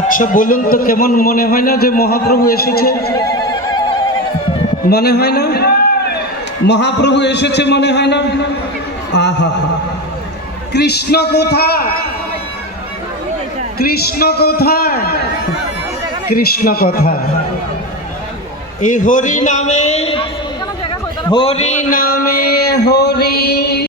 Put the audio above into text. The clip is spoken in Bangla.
আচ্ছা বলুন তো, কেমন মনে হয় না যে মহাপ্রভু এসেছে? মনে হয় না মহাপ্রভু এসেছে? মনে হয় না? আহা, কৃষ্ণ কোথায়? কৃষ্ণ কোথায়? কৃষ্ণ কোথায়? এই হরি নামে, হরি নামে, হরি